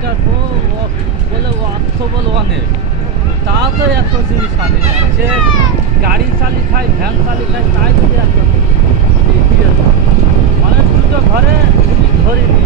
Kilometre বলে অর্থ বলে অনেক, তা তো এত জিনিস আনে না। সে গাড়ি চালি খায়, ভ্যান চালি খায়, তাই যদি এত মানে দুটো ঘরে জিনিস ধরিনি